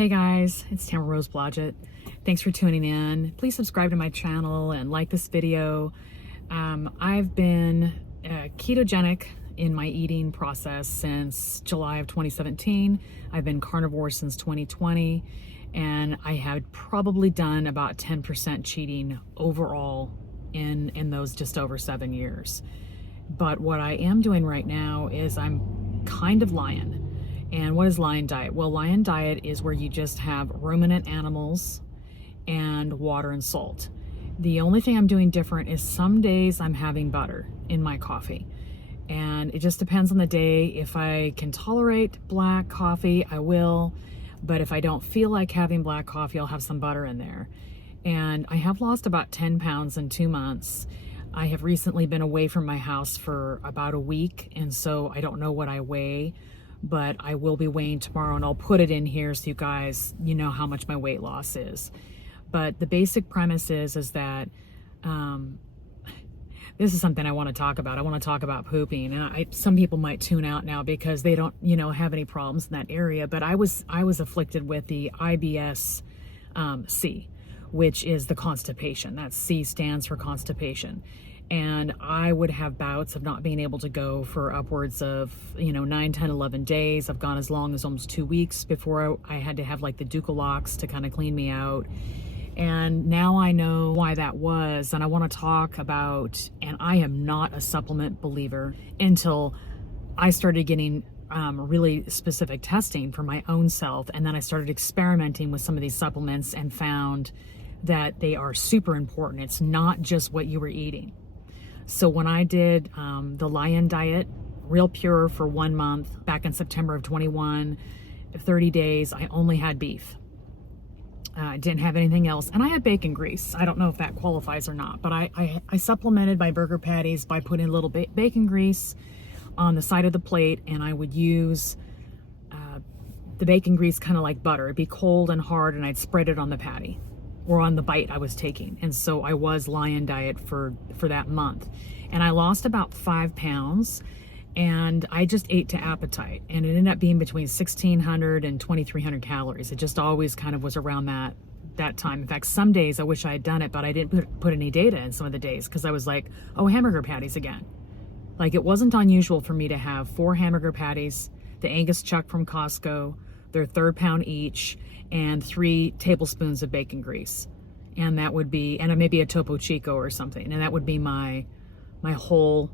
Hey guys, it's Tamara Rose Blodgett. Thanks for tuning in. Please subscribe to my channel and like this video. I've been ketogenic in my eating process since July of 2017. I've been carnivore since 2020, and I had probably done about 10% cheating overall in those just over 7 years. But what I am doing right now is I'm kind of lion. And what is lion diet? Well, lion diet is where you just have ruminant animals and water and salt. The only thing I'm doing different is some days I'm having butter in my coffee. And it just depends on the day. If I can tolerate black coffee, I will. But if I don't feel like having black coffee, I'll have some butter in there. And I have lost about 10 pounds in 2 months. I have recently been away from my house for about a week, and so I don't know what I weigh, but I will be weighing tomorrow, and I'll put it in here so you guys, know how much my weight loss is. But the basic premise is that this is something I want to talk about. I want to talk about pooping, and some people might tune out now because they don't, have any problems in that area. But I was afflicted with the IBS-C, which is the constipation. That C stands for constipation. And I would have bouts of not being able to go for upwards of, 9, 10, 11 days. I've gone as long as almost 2 weeks before I had to have like the Ducalox to kind of clean me out. And now I know why that was. And I want to talk about, and I am not a supplement believer until I started getting really specific testing for my own self. And then I started experimenting with some of these supplements and found that they are super important. It's not just what you were eating. So when I did the lion diet, real pure for 1 month, back in September of 21, 30 days, I only had beef. I didn't have anything else. And I had bacon grease. I don't know if that qualifies or not, but I supplemented my burger patties by putting a little bacon grease on the side of the plate, and I would use the bacon grease kind of like butter. It'd be cold and hard, and I'd spread it on the patty or on the bite I was taking. And so I was lion diet for that month. And I lost about 5 pounds, and I just ate to appetite. And it ended up being between 1,600 and 2,300 calories. It just always kind of was around that time. In fact, some days I wish I had done it, but I didn't put any data in some of the days because I was like, oh, hamburger patties again. Like, it wasn't unusual for me to have 4 hamburger patties, the Angus chuck from Costco, they're 1/3 pound each, and 3 tablespoons of bacon grease. And that would be, and maybe a Topo Chico or something. And that would be my whole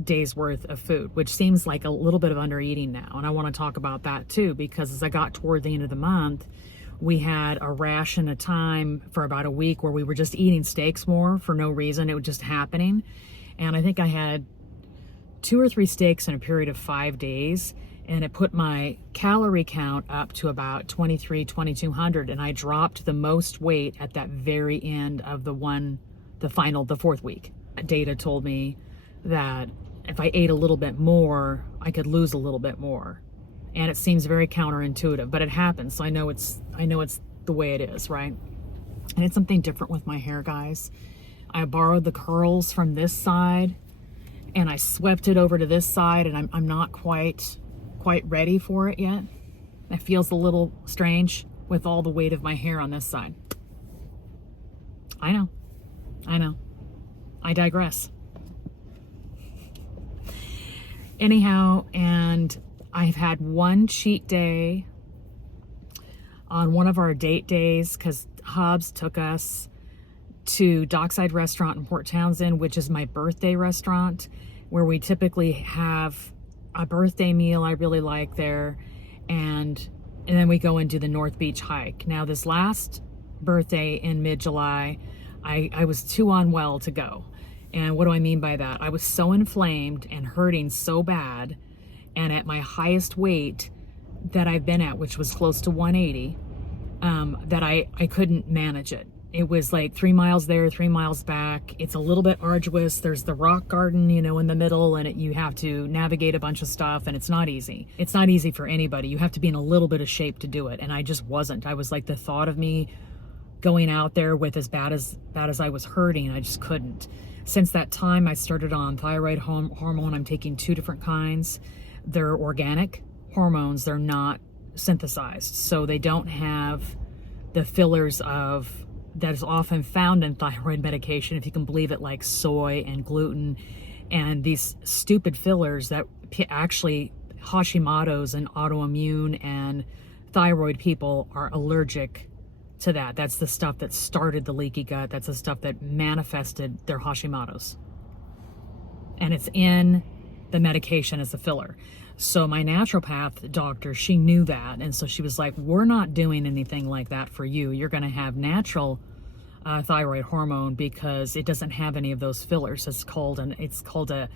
day's worth of food, which seems like a little bit of under eating now. And I want to talk about that too, because as I got toward the end of the month, we had a ration of time for about a week where we were just eating steaks more for no reason. It was just happening. And I think I had 2 or 3 steaks in a period of 5 days. And it put my calorie count up to about 2,200, and I dropped the most weight at that very end of the 4th week. Data told me that if I ate a little bit more, I could lose a little bit more. And it seems very counterintuitive, but it happens. So I know it's the way it is, right? And it's something different with my hair, guys. I borrowed the curls from this side, and I swept it over to this side, and I'm not quite ready for it yet. It feels a little strange with all the weight of my hair on this side. I know. I digress. Anyhow, and I've had one cheat day on one of our date days because Hubs took us to Dockside Restaurant in Port Townsend, which is my birthday restaurant, where we typically have a birthday meal I really like there, and then we go and do the North Beach hike. Now, this last birthday in mid-July, I was too unwell to go. And what do I mean by that? I was so inflamed and hurting so bad, and at my highest weight that I've been at, which was close to 180, that I couldn't manage it. It was like 3 miles there, 3 miles back. It's a little bit arduous. There's the rock garden, in the middle, and you have to navigate a bunch of stuff, and it's not easy. It's not easy for anybody. You have to be in a little bit of shape to do it, and I just wasn't. I was like, the thought of me going out there with as bad as I was hurting, I just couldn't. Since that time, I started on thyroid hormone. I'm taking 2 different kinds. They're organic hormones. They're not synthesized. So they don't have the fillers that is often found in thyroid medication, if you can believe it, like soy and gluten, and these stupid fillers that actually Hashimoto's and autoimmune and thyroid people are allergic to that. That's the stuff that started the leaky gut. That's the stuff that manifested their Hashimoto's. And it's in the medication as a filler. So my naturopath doctor, she knew that. And so she was like, we're not doing anything like that for you. You're going to have natural thyroid hormone because it doesn't have any of those fillers. It's called a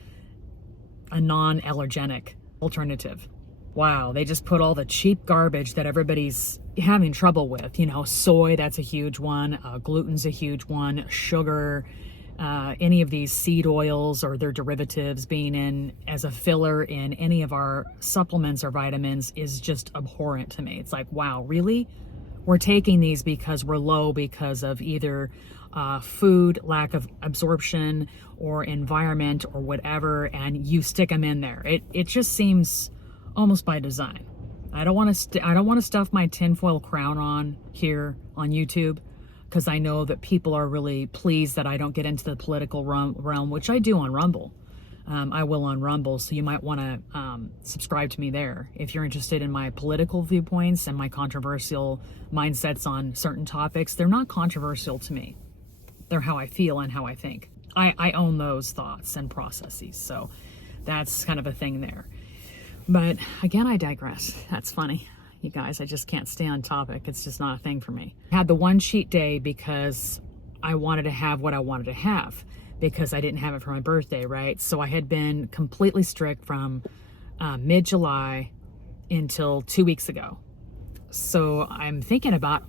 non-allergenic alternative. Wow, they just put all the cheap garbage that everybody's having trouble with. Soy, that's a huge one. Gluten's a huge one. Sugar, any of these seed oils or their derivatives being in as a filler in any of our supplements or vitamins is just abhorrent to me. It's like, wow, really? We're taking these because we're low because of either food, lack of absorption, or environment or whatever, and you stick them in there. It just seems almost by design. I don't want to stuff my tinfoil crown on here on YouTube, because I know that people are really pleased that I don't get into the political realm, which I do on Rumble. I will on Rumble, so you might want to subscribe to me there if you're interested in my political viewpoints and my controversial mindsets on certain topics. They're not controversial to me. They're how I feel and how I think. I own those thoughts and processes, so that's kind of a thing there. But again, I digress. That's funny. You guys, I just can't stay on topic. It's just not a thing for me. I had the one cheat day because I wanted to have what I wanted to have, because I didn't have it for my birthday, right? So I had been completely strict from mid-July until 2 weeks ago. So I'm thinking about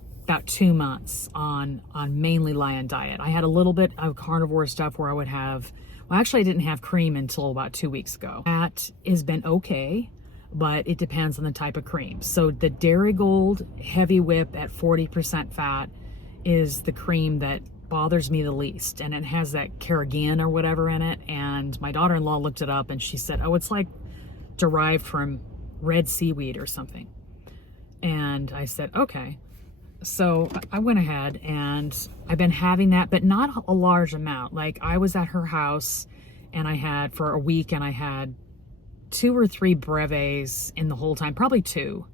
2 months on mainly lion diet. I had a little bit of carnivore stuff where I would have, well, actually I didn't have cream until about 2 weeks ago. That has been okay, but it depends on the type of cream. So the Dairy Gold Heavy Whip at 40% fat is the cream that bothers me the least, and it has that carrageenan or whatever in it. And my daughter-in-law looked it up and she said, oh, it's like derived from red seaweed or something. And I said, okay. So I went ahead and I've been having that, but not a large amount. Like, I was at her house and I had for a week, and I had 2 or 3 brevets in the whole time, probably 2,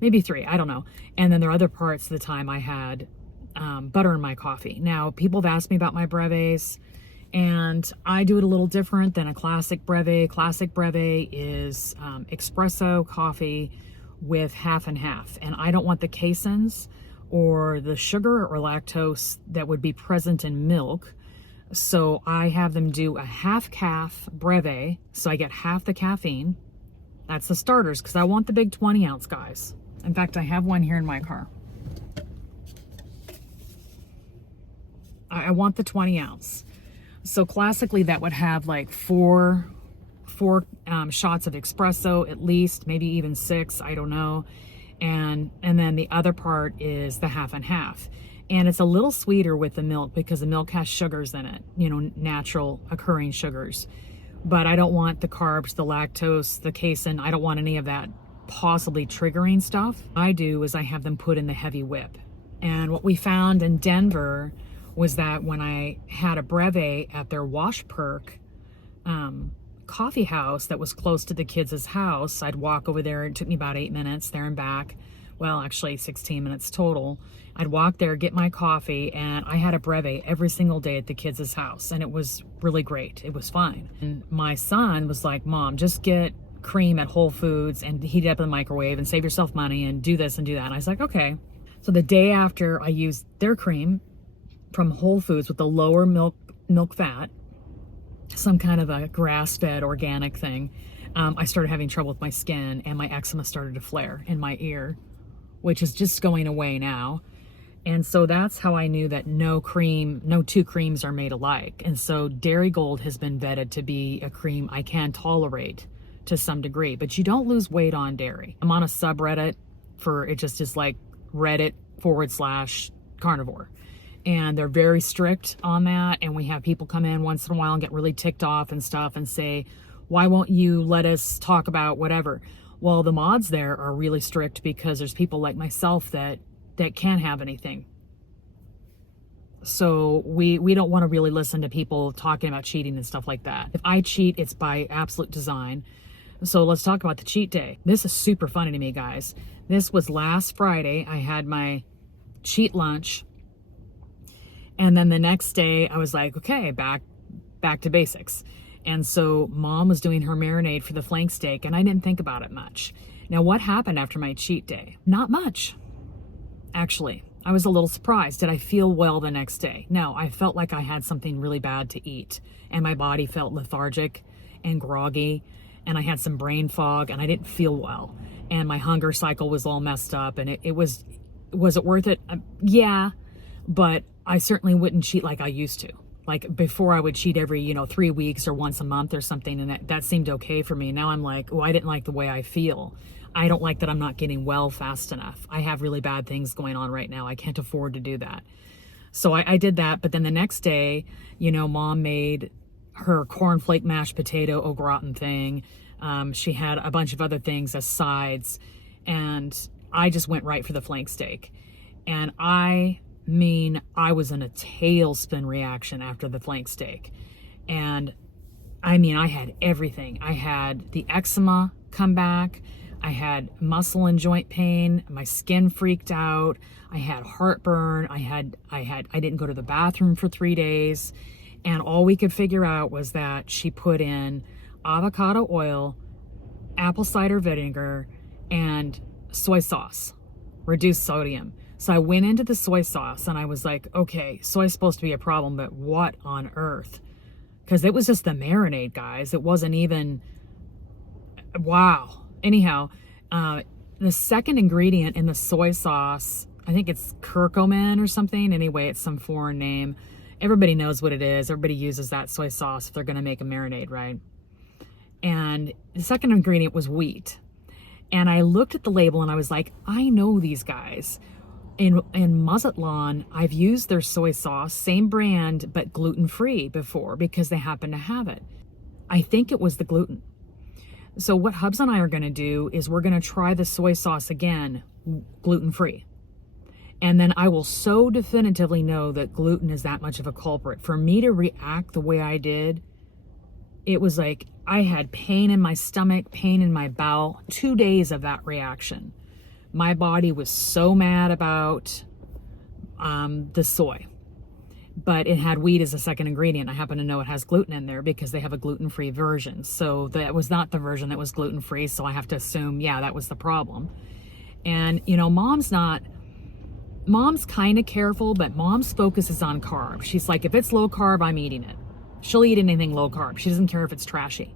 maybe 3, I don't know. And then there are other parts of the time I had butter in my coffee. Now, people have asked me about my brevets, and I do it a little different than a classic brevet. Classic brevet is espresso coffee with half and half, and I don't want the caseins or the sugar or lactose that would be present in milk. So I have them do a half calf brevet, so I get half the caffeine. That's the starters, because I want the big 20-ounce guys. In fact, I have one here in my car. I want the 20-ounce. So classically, that would have like four shots of espresso at least, maybe even 6, I don't know. And then the other part is the half and half. And it's a little sweeter with the milk because the milk has sugars in it, natural occurring sugars. But I don't want the carbs, the lactose, the casein. I don't want any of that possibly triggering stuff. I do is I have them put in the Heavy Whip. And what we found in Denver was that when I had a brevet at their Washperk coffee house that was close to the kids' house, I'd walk over there. It took me about 8 minutes there and back. Well, actually 16 minutes total. I'd walk there, get my coffee, and I had a brevet every single day at the kids' house, and it was really great. It was fine. And my son was like, Mom, just get cream at Whole Foods and heat it up in the microwave and save yourself money and do this and do that. And I was like, okay. So the day after I used their cream from Whole Foods with the lower milk fat, some kind of a grass-fed organic thing, I started having trouble with my skin, and my eczema started to flare in my ear, which is just going away now. And so that's how I knew that no 2 creams are made alike. And so Dairy Gold has been vetted to be a cream I can tolerate to some degree, but you don't lose weight on dairy. I'm on a subreddit for it, just is like Reddit/carnivore. And they're very strict on that. And we have people come in once in a while and get really ticked off and stuff and say, why won't you let us talk about whatever? Well, the mods there are really strict because there's people like myself that can't have anything. So we don't want to really listen to people talking about cheating and stuff like that. If I cheat, it's by absolute design. So let's talk about the cheat day. This is super funny to me, guys. This was last Friday. I had my cheat lunch. And then the next day I was like, okay, back to basics. And so Mom was doing her marinade for the flank steak, and I didn't think about it much. Now, what happened after my cheat day? Not much, actually. I was a little surprised. Did I feel well the next day? No, I felt like I had something really bad to eat, and my body felt lethargic and groggy, and I had some brain fog, and I didn't feel well, and my hunger cycle was all messed up, and it was it worth it? Yeah, but I certainly wouldn't cheat like I used to. Like before, I would cheat every 3 weeks or once a month or something, and that seemed okay for me. Now I'm like, oh, I didn't like the way I feel. I don't like that I'm not getting well fast enough. I have really bad things going on right now. I can't afford to do that. So I did that. But then the next day, Mom made her cornflake mashed potato au gratin thing. She had a bunch of other things as sides. And I just went right for the flank steak. And I was in a tailspin reaction after the flank steak. And I had everything. I had the eczema come back. I had muscle and joint pain. My skin freaked out. I had heartburn. I didn't go to the bathroom for 3 days. And all we could figure out was that she put in avocado oil, apple cider vinegar, and soy sauce, reduced sodium. So I went into the soy sauce and I was like, okay, soy's supposed to be a problem, but what on earth? Because it was just the marinade, guys. It wasn't even, wow. Anyhow, the second ingredient in the soy sauce, I think it's curcumin or something. Anyway, it's some foreign name. Everybody knows what it is. Everybody uses that soy sauce if they're going to make a marinade, right? And the second ingredient was wheat. And I looked at the label and I was like, I know these guys. In Mazatlan, I've used their soy sauce, same brand, but gluten-free before because they happen to have it. I think it was the gluten. So what Hubs and I are going to do is we're going to try the soy sauce again, gluten-free. And then I will so definitively know that gluten is that much of a culprit. For me to react the way I did, it was like I had pain in my stomach, pain in my bowel, 2 days of that reaction. My body was so mad about the soy. But it had wheat as a second ingredient. I happen to know it has gluten in there because they have a gluten-free version. So that was not the version that was gluten-free. So I have to assume, yeah, that was the problem. And, Mom's kind of careful, but Mom's focus is on carb. She's like, if it's low carb, I'm eating it. She'll eat anything low carb. She doesn't care if it's trashy.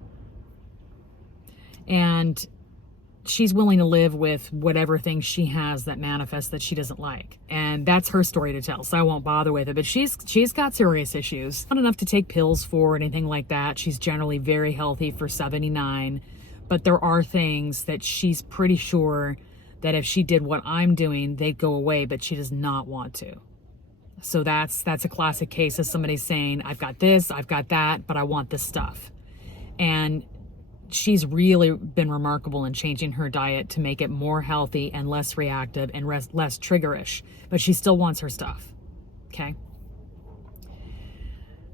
And she's willing to live with whatever things she has that manifest that she doesn't like. And that's her story to tell, so I won't bother with it. But she's got serious issues. Not enough to take pills for or anything like that. She's generally very healthy for 79. But there are things that she's pretty sure that if she did what I'm doing, they'd go away, but she does not want to. So that's a classic case of somebody saying, I've got this, I've got that, but I want this stuff. And she's really been remarkable in changing her diet to make it more healthy and less reactive and less triggerish, but she still wants her stuff. Okay.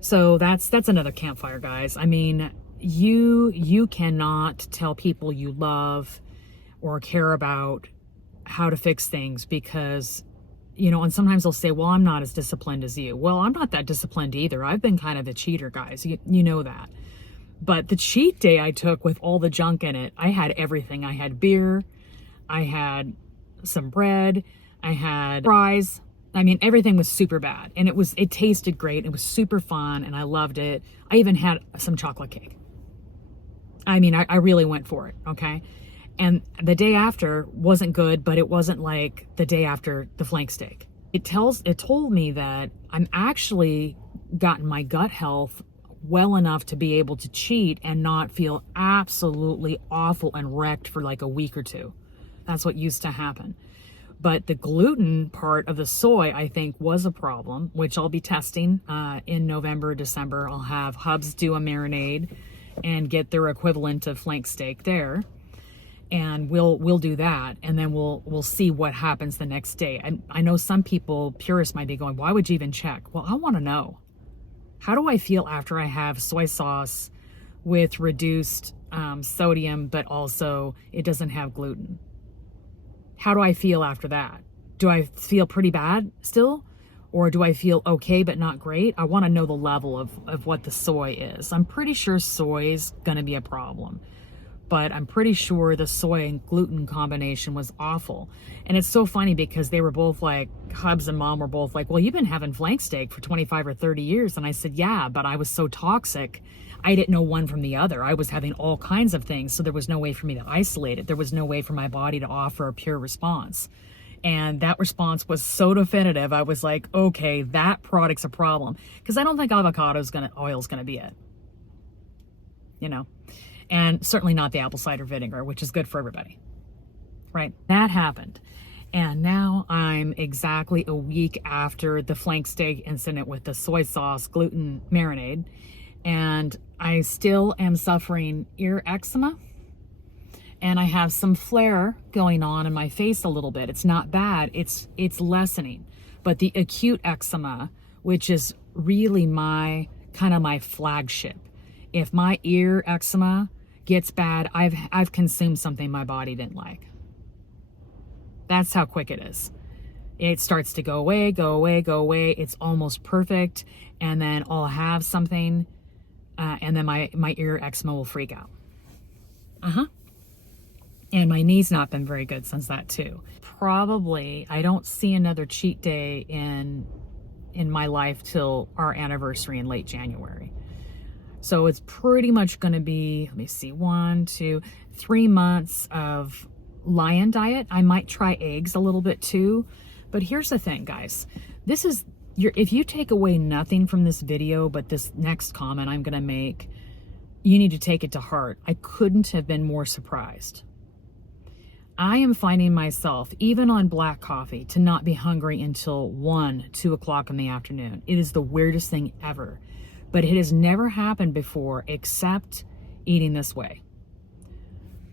So that's another campfire, guys. You cannot tell people you love or care about how to fix things because, and sometimes they'll say, well, I'm not as disciplined as you. Well, I'm not that disciplined either. I've been kind of a cheater, guys. You know that. But the cheat day I took with all the junk in it, I had everything. I had beer, I had some bread, I had fries. Everything was super bad. And it tasted great. It was super fun and I loved it. I even had some chocolate cake. I really went for it, okay? And the day after wasn't good, but it wasn't like the day after the flank steak. It told me that I'm actually gotten my gut health well enough to be able to cheat and not feel absolutely awful and wrecked for like a week or two. That's what used to happen. But the gluten part of the soy, I think, was a problem, which I'll be testing in November, December. I'll have Hubs do a marinade and get their equivalent of flank steak there. and we'll do that, and then we'll see what happens the next day. And I know some people, purists, might be going, why would you even check? Well, I want to know, how do I feel after I have soy sauce with reduced sodium, but also it doesn't have gluten? How do I feel after that? Do I feel pretty bad still? Or do I feel okay but not great? I want to know the level of what the soy is. I'm pretty sure soy is going to be a problem, but I'm pretty sure the soy and gluten combination was awful. And it's so funny because they were both like, Hubs and Mom were both like, well, you've been having flank steak for 25 or 30 years. And I said, yeah, but I was so toxic, I didn't know one from the other. I was having all kinds of things, so there was no way for me to isolate it. There was no way for my body to offer a pure response. And that response was so definitive. I was like, okay, that product's a problem. Because I don't think oil is gonna be it. You know? And certainly not the apple cider vinegar, which is good for everybody. Right? That happened. And now I'm exactly a week after the flank steak incident with the soy sauce gluten marinade. And I still am suffering ear eczema. And I have some flare going on in my face a little bit. It's not bad. It's lessening. But the acute eczema, which is really my flagship. If my ear eczema gets bad, I've consumed something my body didn't like. That's how quick it is. It starts to go away, go away, go away. It's almost perfect. And then I'll have something, and then my ear eczema will freak out. And my knee's not been very good since that too. Probably, I don't see another cheat day in my life till our anniversary in late January. So it's pretty much gonna be, let me see, 1, 2, 3 months of lion diet. I might try eggs a little bit too. But here's the thing, guys. If you take away nothing from this video, but this next comment I'm gonna make, you need to take it to heart. I couldn't have been more surprised. I am finding myself, even on black coffee, to not be hungry until 1, 2 o'clock in the afternoon. It is the weirdest thing ever. But it has never happened before except eating this way.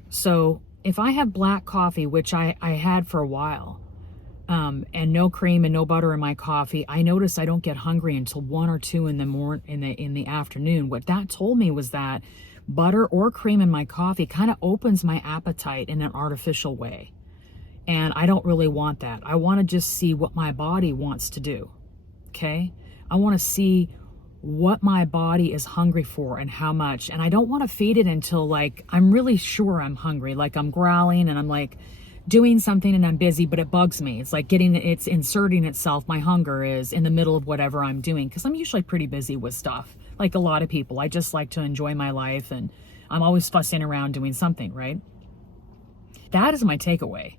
So if I have black coffee, which I had for a while, and no cream and no butter in my coffee, I notice I don't get hungry until 1 or 2 in the afternoon. What that told me was that butter or cream in my coffee kind of opens my appetite in an artificial way. And I don't really want that. I want to just see what my body wants to do. Okay? I want to see what my body is hungry for and how much. And I don't want to feed it until like I'm really sure I'm hungry. Like I'm growling and I'm like doing something and I'm busy, but it bugs me. It's like it's inserting itself. My hunger is in the middle of whatever I'm doing, because I'm usually pretty busy with stuff. Like a lot of people, I just like to enjoy my life, and I'm always fussing around doing something, right? That is my takeaway.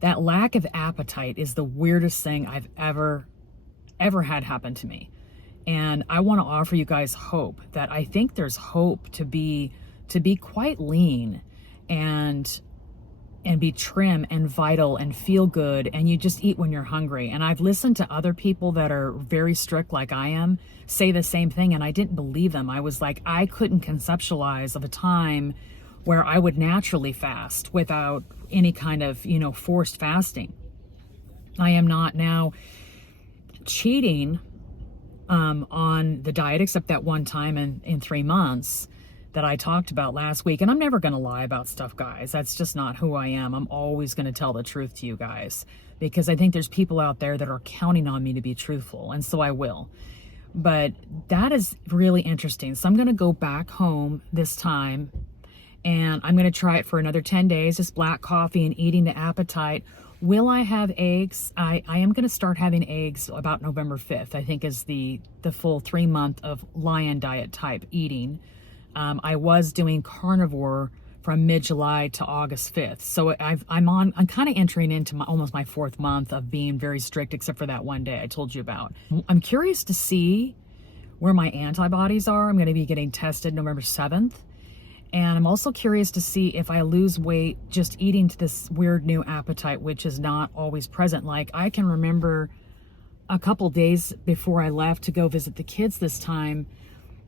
That lack of appetite is the weirdest thing I've ever had happen to me. And I want to offer you guys hope, that I think there's hope to be quite lean and be trim and vital and feel good, and you just eat when you're hungry. And I've listened to other people that are very strict like I am say the same thing, and I didn't believe them. I was like, I couldn't conceptualize of a time where I would naturally fast without any kind of, forced fasting. I am not now cheating on the diet, except that one time in 3 months that I talked about last week. And I'm never going to lie about stuff, guys. That's just not who I am. I'm always going to tell the truth to you guys, because I think there's people out there that are counting on me to be truthful. And so I will. But that is really interesting. So I'm going to go back home this time, and I'm going to try it for another 10 days, just black coffee and eating the appetite. Will I have eggs? I am going to start having eggs about November 5th, I think, is the full 3 month of lion diet type eating. I was doing carnivore from mid-July to August 5th. So I'm kind of entering into almost my 4th month of being very strict, except for that one day I told you about. I'm curious to see where my antibodies are. I'm going to be getting tested November 7th. And I'm also curious to see if I lose weight just eating to this weird new appetite, which is not always present. Like, I can remember a couple days before I left to go visit the kids this time,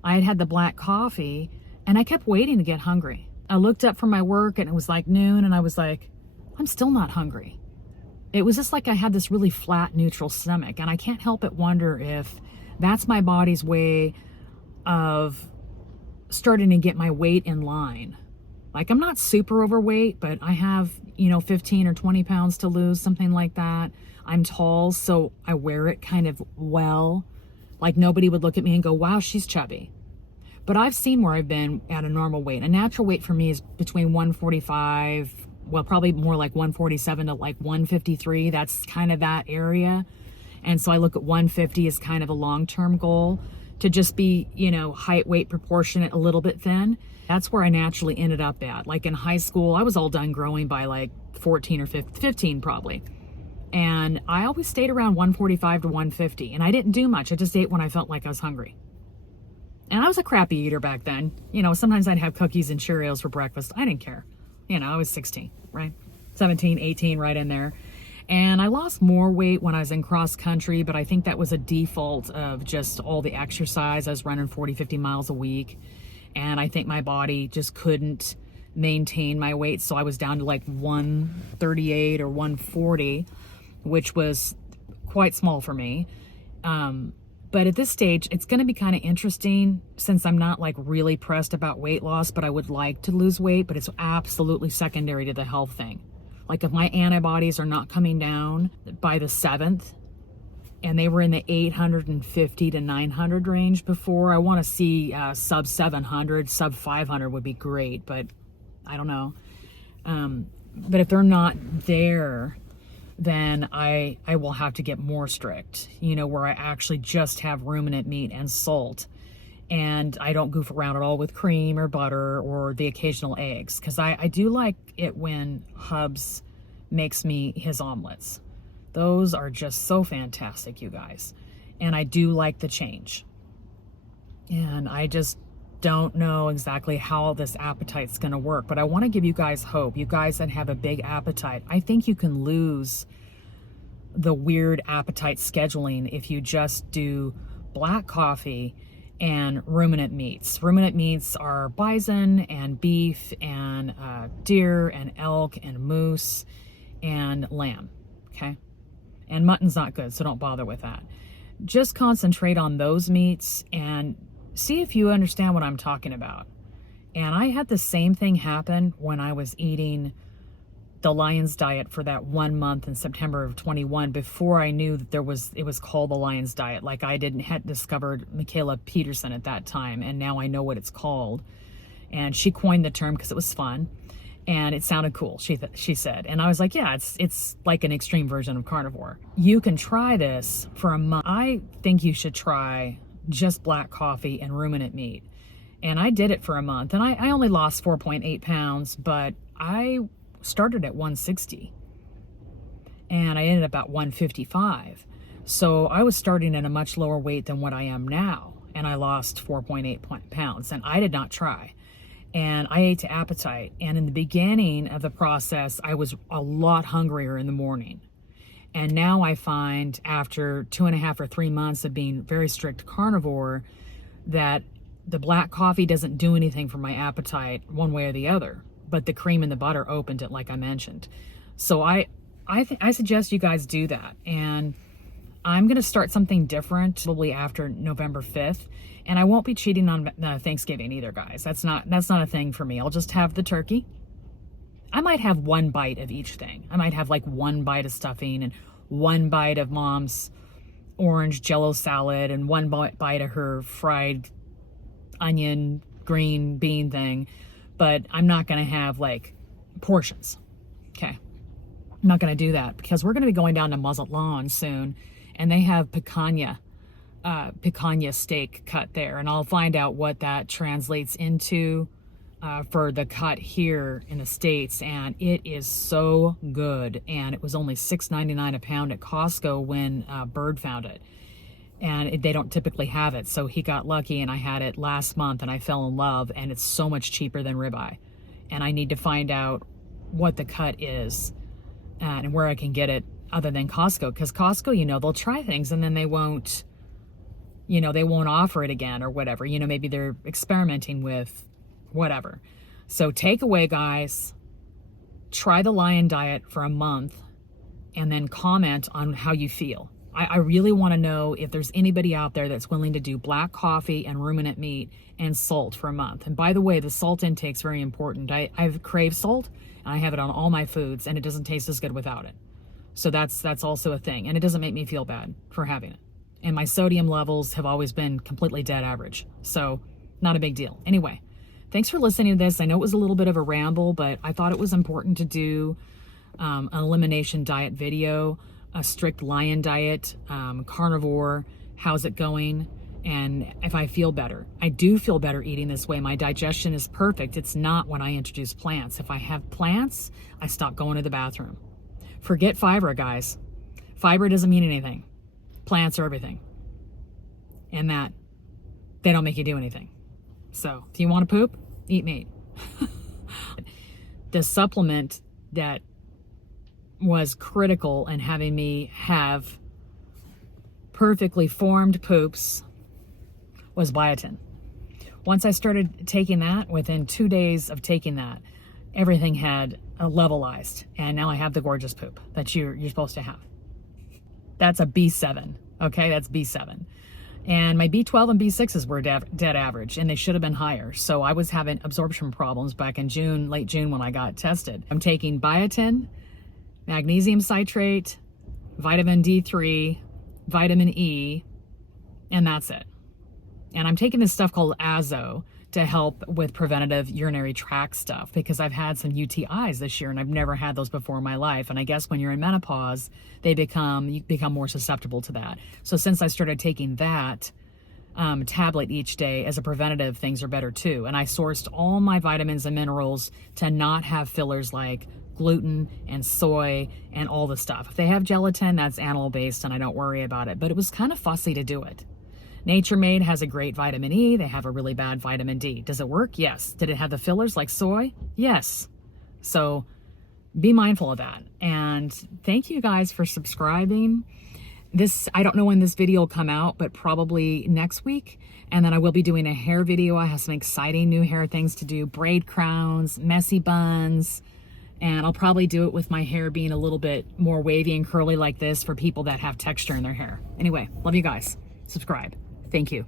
I had the black coffee and I kept waiting to get hungry. I looked up from my work and it was like noon, and I was like, I'm still not hungry. It was just like I had this really flat, neutral stomach. And I can't help but wonder if that's my body's way of starting to get my weight in line. Like, I'm not super overweight, but I have, 15 or 20 pounds to lose, something like that. I'm tall, so I wear it kind of well. Like, nobody would look at me and go, wow, she's chubby. But I've seen where I've been at a normal weight. A natural weight for me is between 145, well, probably more like 147 to like 153. That's kind of that area. And so I look at 150 as kind of a long-term goal, to just be, height, weight proportionate, a little bit thin. That's where I naturally ended up at. Like in high school, I was all done growing by like 14 or 15 probably. And I always stayed around 145 to 150. And I didn't do much. I just ate when I felt like I was hungry. And I was a crappy eater back then. Sometimes I'd have cookies and Cheerios for breakfast. I didn't care. I was 16, right? 17, 18, right in there. And I lost more weight when I was in cross country, but I think that was a default of just all the exercise. I was running 40, 50 miles a week. And I think my body just couldn't maintain my weight. So I was down to like 138 or 140, which was quite small for me. But at this stage, it's going to be kind of interesting, since I'm not like really pressed about weight loss, but I would like to lose weight, but it's absolutely secondary to the health thing. Like, if my antibodies are not coming down by the 7th, and they were in the 850 to 900 range before, I want to see sub 700, sub 500 would be great, but I don't know. But if they're not there, then I will have to get more strict, where I actually just have ruminant meat and salt. And I don't goof around at all with cream or butter or the occasional eggs. Because I do like it when Hubs makes me his omelets. Those are just so fantastic, you guys. And I do like the change. And I just don't know exactly how this appetite's going to work. But I want to give you guys hope. You guys that have a big appetite, I think you can lose the weird appetite scheduling if you just do black coffee and ruminant meats. Ruminant meats are bison and beef and deer and elk and moose and lamb, okay? And mutton's not good, so don't bother with that. Just concentrate on those meats and see if you understand what I'm talking about. And I had the same thing happen when I was eating the Lion's Diet for that 1 month in September of 21, before I knew that it was called the Lion's Diet. Like, I hadn't discovered Michaela Peterson at that time, and now I know what it's called. And she coined the term because it was fun and it sounded cool, she said. And I was like, yeah, it's like an extreme version of carnivore. You can try this for a month. I think you should try just black coffee and ruminant meat. And I did it for a month, and I only lost 4.8 pounds, but I started at 160 and I ended up at 155. So I was starting at a much lower weight than what I am now, and I lost 4.8 pounds, and I did not try. And I ate to appetite. And in the beginning of the process, I was a lot hungrier in the morning. And now I find, after 2.5 or 3 months of being very strict carnivore, that the black coffee doesn't do anything for my appetite one way or the other. But the cream and the butter opened it, like I mentioned. So I suggest you guys do that. And I'm going to start something different probably after November 5th. And I won't be cheating on Thanksgiving either, guys. That's not a thing for me. I'll just have the turkey. I might have one bite of each thing. I might have like one bite of stuffing and one bite of Mom's orange Jello salad and one bite of her fried onion green bean thing. But I'm not going to have like portions. Okay. I'm not going to do that because we're going to be going down to Muzzle Lawn soon, and they have picanha steak cut there. And I'll find out what that translates into for the cut here in the States. And it is so good. And it was only $6.99 a pound at Costco when Bird found it. And they don't typically have it. So he got lucky, and I had it last month, and I fell in love, and it's so much cheaper than ribeye. And I need to find out what the cut is and where I can get it other than Costco. Because Costco, they'll try things and then they won't offer it again or whatever. Maybe they're experimenting with whatever. So takeaway, guys, try the lion diet for a month and then comment on how you feel. I really want to know if there's anybody out there that's willing to do black coffee and ruminant meat and salt for a month. And by the way, the salt intake's very important. I've craved salt, and I have it on all my foods, and it doesn't taste as good without it. So that's also a thing, and it doesn't make me feel bad for having it. And my sodium levels have always been completely dead average, so not a big deal. Anyway, thanks for listening to this. I know it was a little bit of a ramble, but I thought it was important to do an elimination diet video, a strict lion diet, carnivore, how's it going, and if I feel better. I do feel better eating this way. My digestion is perfect. It's not when I introduce plants. If I have plants, I stop going to the bathroom. Forget fiber, guys. Fiber doesn't mean anything. Plants are everything. And that they don't make you do anything. So if you want to poop, eat meat. The supplement that was critical in having me have perfectly formed poops was biotin. Once I started taking that, within 2 days of taking that, everything had levelized, and now I have the gorgeous poop that you're supposed to have. That's a B7, okay? That's B7. And my B12 and B6s were dead average, and they should have been higher. So I was having absorption problems back in June, late June, when I got tested. I'm taking biotin, magnesium citrate, vitamin D3, vitamin E, and that's it. And I'm taking this stuff called Azo to help with preventative urinary tract stuff, because I've had some UTIs this year and I've never had those before in my life. And I guess when you're in menopause, you become more susceptible to that. So since I started taking that tablet each day as a preventative, things are better too. And I sourced all my vitamins and minerals to not have fillers like gluten and soy and all the stuff. If they have gelatin, that's animal based and I don't worry about it, but it was kind of fussy to do it. Nature Made has a great vitamin E. They have a really bad vitamin D. Does it work? Yes. Did it have the fillers like soy? Yes. So be mindful of that. And thank you guys for subscribing. I don't know when this video will come out, but probably next week. And then I will be doing a hair video. I have some exciting new hair things to do. Braid crowns, messy buns. And I'll probably do it with my hair being a little bit more wavy and curly like this for people that have texture in their hair. Anyway, love you guys. Subscribe. Thank you.